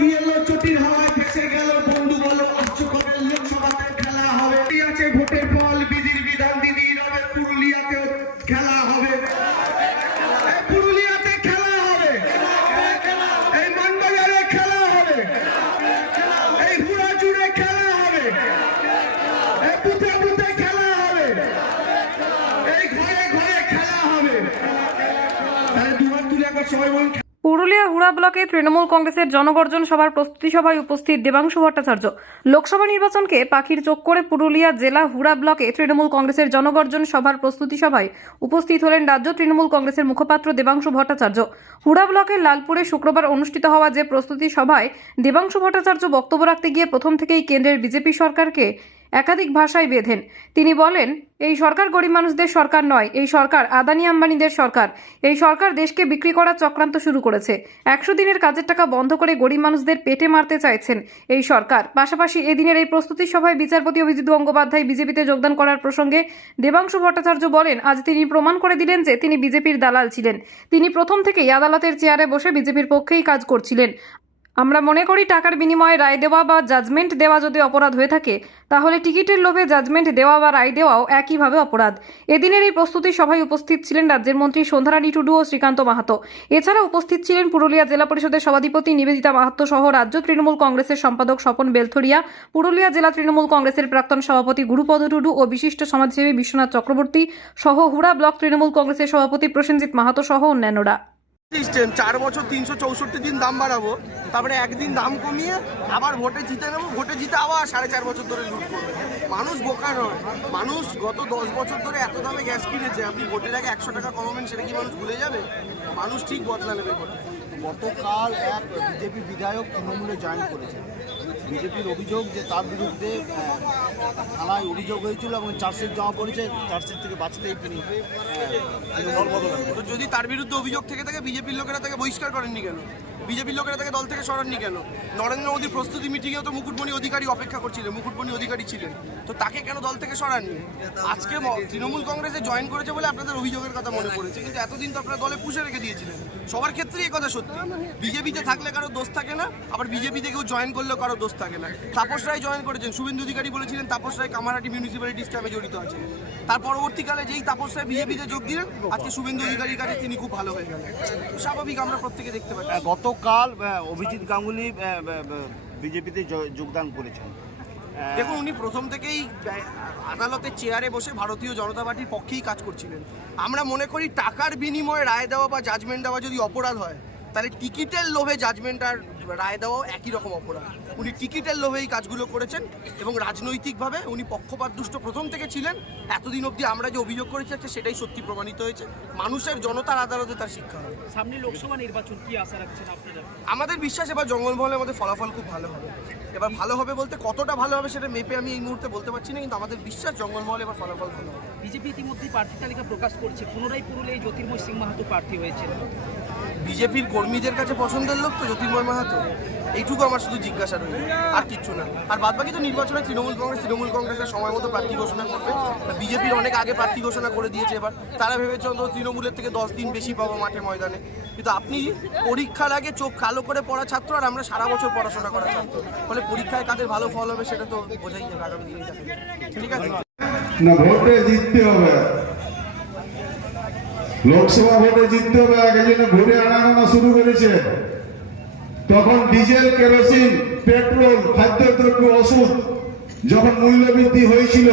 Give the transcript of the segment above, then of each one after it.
গিয়ে এলো চটির হাওয়ায় ভেসে গেল বন্ধু বলো অষ্টকরের লোকসভাতে খেলা হবে আছে ভোটের ফল বিধির বিধান দিদি রবে পুরুলিয়াতেও খেলা হবে পুরুলিয়াতে খেলা হবে এই মানবাজারে খেলা হবে এই হুড়া জুড়ে খেলা হবে এই বুথে বুথে খেলা হবে এই ঘরে ঘরে খেলা হবে তাহলে দুবার তুলে একবার সবাই বলুন। পুরুলিয়া হুড়া ব্লকে তৃণমূল কংগ্রেসের জনগর্জন সভার প্রস্তুতি সভায় উপস্থিত দেবাংশু ভট্টাচার্য। লোকসভা নির্বাচনকে পাখির চোখ করে পুরুলিয়া জেলা হুড়া ব্লকে তৃণমূল কংগ্রেসের জনগর্জন সভার প্রস্তুতি সভায় উপস্থিত হলেন রাজ্য তৃণমূল কংগ্রেসের মুখপাত্র দেবাংশু ভট্টাচার্য। হুড়া ব্লকের লালপুরে শুক্রবার অনুষ্ঠিত হওয়া যে প্রস্তুতি সভায় দেবাংশু ভট্টাচার্য বক্তব্য রাখতে গিয়ে প্রথম থেকেই কেন্দ্রের বিজেপি সরকারকে একাধিক ভাষায় বেঁধেন। তিনি বলেন, এই সরকার গরিব মানুষদের সরকার নয়, এই সরকার আদানি আম্বানিদের সরকার। এই সরকার দেশকে বিক্রি করার চক্রান্ত শুরু করেছে। 100 দিনের কাজের টাকা বন্ধ করে গরিব মানুষদের পেটে মারতে চাইছেন এই সরকার। পাশাপাশি এদিনের এই প্রস্তুতি সভায় বিচারপতি অভিজিৎ গঙ্গোপাধ্যায় বিজেপিতে যোগদান করার প্রসঙ্গে দেবাংশু ভট্টাচার্য বলেন, আজ তিনি প্রমাণ করে দিলেন যে তিনি বিজেপির দালাল ছিলেন। তিনি প্রথম থেকেই আদালতের চেয়ারে বসে বিজেপির পক্ষেই কাজ করছিলেন। আমরা মনে করি টাকার বিনিময়ে রায় দেওয়া বা জাজমেন্ট দেওয়া যদি অপরাধ হয়ে থাকে, তাহলে টিকিটের লোভে জাজমেন্ট দেওয়া বা রায় দেওয়াও একইভাবে অপরাধ। এদিনের এই প্রস্তুতি সভায় উপস্থিত ছিলেন রাজ্যের মন্ত্রী সন্ধ্যারানী টুডু ও শ্রীকান্ত মাহাতো। এছাড়া উপস্থিত ছিলেন পুরুলিয়া জেলা পরিষদের সভাধিপতি নিবেদিতা মাহাতো সহ রাজ্য তৃণমূল কংগ্রেসের সম্পাদক স্বপন বেলথরিয়া, পুরুলিয়া জেলা তৃণমূল কংগ্রেসের প্রাক্তন সভাপতি গুরুপদ টুডু ও বিশিষ্ট সমাজসেবী বিশ্বনাথ চক্রবর্তী সহ হুড়া ব্লক তৃণমূল কংগ্রেসের সভাপতি প্রসেনজিৎ মাহাতো সহ অন্যান্যরা। 4 বছর 364 দিন দাম বাড়াবো, তারপরে একদিন দাম কমিয়ে আবার ভোটে জিতে নেবো, ভোটে জিতে আবার 4.5 বছর ধরে লুট করবো। মানুষ বোকা নয়, মানুষ গত 10 বছর ধরে এত দামে গ্যাস কিনেছে, আপনি ভোটের আগে 100 টাকা কমাবেন, সেটা কি মানুষ ভুলে যাবে? মানুষ ঠিক বদলা নেবে। গতকাল এক বিজেপি বিধায়ক তৃণমূলে জয়েন করেছে। বিজেপির অভিযোগ যে তার বিরুদ্ধে থানায় অভিযোগ হয়েছিল এবং চার্জশিট জমা পড়েছে, চার্জশিট থেকে বাঁচতেই তিনি তো যদি তার বিরুদ্ধে অভিযোগ থেকে থাকে, বিজেপির লোকেরা তাকে বহিষ্কার করেননি কেন? বিজেপির লোকেরা তাকে দল থেকে সরাননি কেন? নরেন্দ্র মোদীর প্রস্তুতি মিটিংয়েও তো মুকুটমণি অধিকারী অপেক্ষা করছিলেন, মুকুটমণি অধিকারী ছিলেন, তো তাকে কেন দল থেকে সরাননি? আজকে তৃণমূল কংগ্রেসে জয়েন করেছে বলে আপনাদের অভিযোগের কথা মনে পড়েছে, কিন্তু এতদিন তো আপনারা দলে পুষে রেখে দিয়েছিলেন। সবার ক্ষেত্রেই এই কথা সত্যি, বিজেপিতে থাকলে কারো দোষ থাকে না, আবার বিজেপিতে কেউ জয়েন করলেও কারো দোষ থাকে না। তাপস রায় জয়েন করেছেন, শুভেন্দু অধিকারী বলেছিলেন তাপস রায় কামারহাটি মিউনিসিপ্যালিটি স্ক্যামে জড়িত আছে। তার পরবর্তীকালে যেই তাপস রায় বিজেপিতে যোগ দিলেন, আজকে শুভেন্দু অধিকারীর কাছে তিনি খুব ভালো হয়ে গেলেন। স্বাভাবিক, আমরা প্রত্যেকে দেখতে পাচ্ছি। গতকাল অভিজিৎ গাঙ্গুলি বিজেপিতে যোগদান করেছেন। দেখুন, উনি প্রথম থেকেই আদালতের চেয়ারে বসে ভারতীয় জনতা পার্টির পক্ষেই কাজ করছিলেন। আমরা মনে করি টাকার বিনিময়ে রায় দেওয়া বা জাজমেন্ট দেওয়া যদি অপরাধ হয়, তাহলে টিকিটের লোভে জাজমেন্ট আর রায় দেওয়াও একই রকম অপরাধ। উনি টিকিটের লোভেই কাজগুলো করেছেন এবং রাজনৈতিকভাবে উনি পক্ষপাতদুষ্ট প্রথম থেকে ছিলেন। এতদিন অবধি আমরা যে অভিযোগ করেছি সেটাই সত্যি প্রমাণিত হয়েছে। মানুষের জনতার আদালতে তার শিক্ষা হবে। সামনে লোকসভা নির্বাচন, কি আশা রাখছেন আপনারা? আমাদের বিশ্বাস এবার জঙ্গলমহলে আমাদের ফলাফল খুব ভালো হবে। এবার ভালো হবে বলতে কতটা ভালো হবে সেটা মেপে আমি এই মুহূর্তে বলতে পারছি না, কিন্তু আমাদের বিশ্বাস জঙ্গলমহলে এবার ফলাফল ভালো হবে। বিজেপি ইতিমধ্যেই প্রার্থী তালিকা প্রকাশ করছে, পুনরায় পুরুলিয়ায় জ্যোতির্ময় সিং মাহাতো প্রার্থী হয়েছেন। বিজেপির কর্মীদের কাছে পছন্দের লোক তো জ্যোতির্ময় মাহাতো, এইটুকু আমার শুধু জিজ্ঞাসা রইল, আর কিচ্ছু না। আর বাদবাকি তো নির্বাচনে তৃণমূল কংগ্রেসের সময় মতো প্রার্থী ঘোষণা করবে। বিজেপির অনেক আগে প্রার্থী ঘোষণা করে দিয়েছে, এবার তারা ভেবেছে অন্তত তৃণমূলের থেকে 10 দিন বেশি পাবো মাঠে ময়দানে। কিন্তু আপনি পরীক্ষার আগে চোখ কালো করে পড়া ছাত্র, আর আমরা সারা বছর পড়াশোনা করা ছাত্র, ফলে পরীক্ষায় কাদের ভালো ফল হবে সেটা তো বোঝাই যাবে আগামী দিনে। ঠিক আছে, না ভোটে জিততে হবে, লোকসভা ভোটে জিততে হবে। আগে জন্য ঘুরে আনাগোনা শুরু করেছে, তখন ডিজেল, কেরোসিন, পেট্রোল, খাদ্যদ্রব্য, ওষুধ যখন মূল্য বৃদ্ধি হয়েছিল,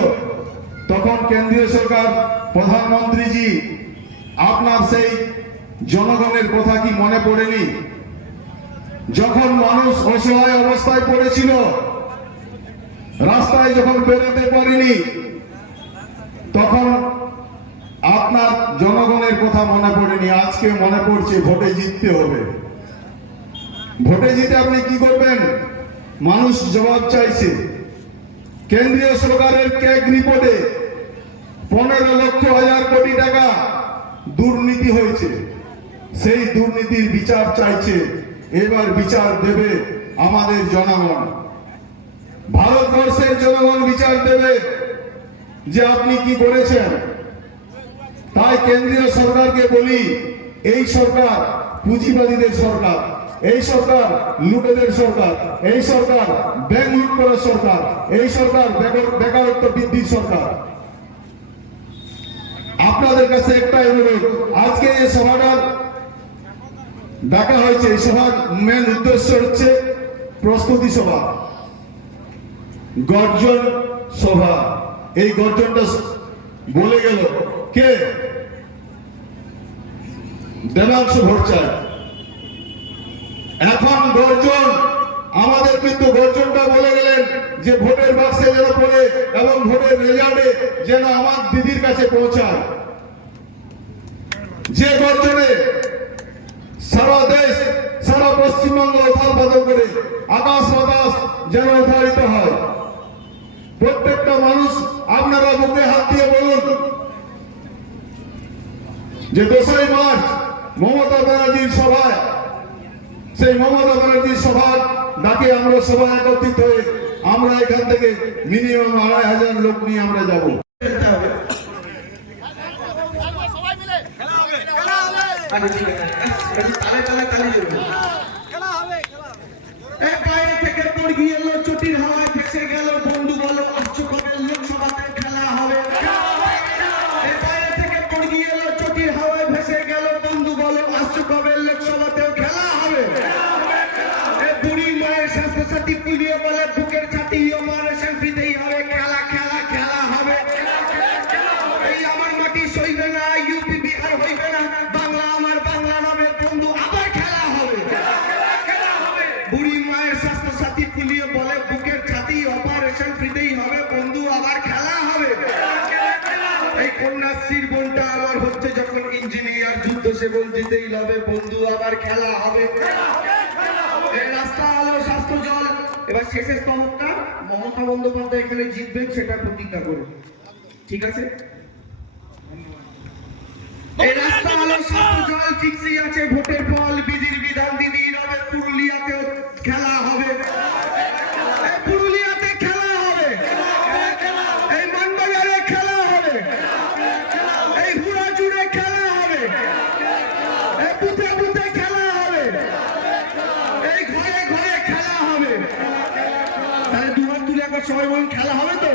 তখন কেন্দ্রীয় সরকার প্রধানমন্ত্রীজি আপনার সেই জনগণের কথা কি মনে পড়েনি? যখন মানুষ অসহায় অবস্থায় পড়েছিল, রাস্তায় যখন বেরোতে পারেনি, তখন আপনার জনগণের কথা মনে পড়েনি। আজকে মনে পড়ছে ভোটে জিততে হবে। ভোটে জিতে আপনি কি করবেন? মানুষ জবাব চাইছে। কেন্দ্রীয় সরকারের ক্যাগ রিপোর্টে 15,00,000 কোটি টাকা দুর্নীতি হয়েছে, সেই দুর্নীতির বিচার চাইছে। এবার বিচার দেবে আমাদের জনগণ, ভারতবর্ষের জনগণ বিচার দেবে যে আপনি কি করেছেন। তাই কেন্দ্রীয় সরকারকে বলি, এই সরকার পুঁজিবাদীদের সরকার, এই সরকার লুটেদের সরকার, এই সরকার ব্যাংক লুট করার সরকার, এই সরকার বেকারত্ব বৃদ্ধির সরকার। আপনাদের কাছে একটাই অনুরোধ, আজকে এই সভাটা ডাকা হয়েছে, এই সভার মেন উদ্দেশ্য হচ্ছে প্রস্তুতি সভা, গর্জন সভা। এই গর্জনটা বলে গেল কে? দেবাংশু ভট্টাচার্য। এখন গর্জন, আমাদের কিন্তু গর্জনটা বলে গেলেন যে ভোটের বাক্সে যেন পড়ে এবং ভোটের রেজাল্টে যেন আমার দিদির কাছে পৌঁছায়। যে গর্জনে সারা দেশ, সারা পশ্চিমবঙ্গ উথাল পাতাল করে আকাশ বাতাস যেন উদ্ধারিত হয়। প্রত্যেকটা মানুষ আপনারা মুখে হাত দিয়ে বলুন যে 2ই মার্চ মমতা ব্যানার্জির সভায়, সেই মমতা ব্যানার্জির সভার ডাকে আমরা সবাই একত্রিত হয়ে আমরা এখান থেকে মিনিমাম 2,500 লোক নিয়ে আমরা যাব। বাইরে থেকে পড়ে এলো চটির হাওয়ায় ভেসে গেল বন্ধু বলো আসছো কবে লোকসভাতে খেলা হবে। বাইরে থেকে পড়ে এলো চটির হাওয়ায় ভেসে গেল বন্ধু বলো আসছো কবে লোকসভাতেও খেলা হবে। বুড়ি মায়ের স্বাস্থ্য সাথী পুলিয়ে বলে বুকের ছাতি অপারেশন ফ্রিতেই হবে, খেলা খেলা খেলা হবে। এই আমার মাটি সইবে না, ইউপি বিহার হইবে না, বাংলা আমার বাংলা নামে বন্ধু আবার খেলা হবে। বুড়ি মায়ের স্বাস্থ্য সাথী ফুলিয়ে বলে বুকের ছাতি অপারেশন ফ্রিতেই হবে বন্ধু আবার খেলা হবে। এই কন্যাশ্রীর বোনটা আমার হচ্ছে যখন ইঞ্জিনিয়ার, যুদ্ধ সেবন জিতেই হবে বন্ধু আবার খেলা হবে। এই রাস্তা আলো স্বাস্থ্য জল। এবার শেষের স্তবকটা মমতা বন্দ্যোপাধ্যায় এখানে জিতবেন সেটা প্রতিজ্ঞা করুন, ঠিক আছে? এই রাস্তা আলো স্বাস্থ্য জল ফিক্সই আছে, ভোটের ফল বিধির বিধান দিদির হবে, পুরুলিয়াতেও খেলা হবে। এই পুরুলিয়াতে খেলা হবে, এই মানবাজারে খেলা হবে, এই হুড়া জুড়ে খেলা হবে, এই বুথে বুথে খেলা হবে, এই ঘরে ঘরে খেলা হবে। তাহলে দুবার তুলে একবার সবাই বলুন খেলা হবে তো।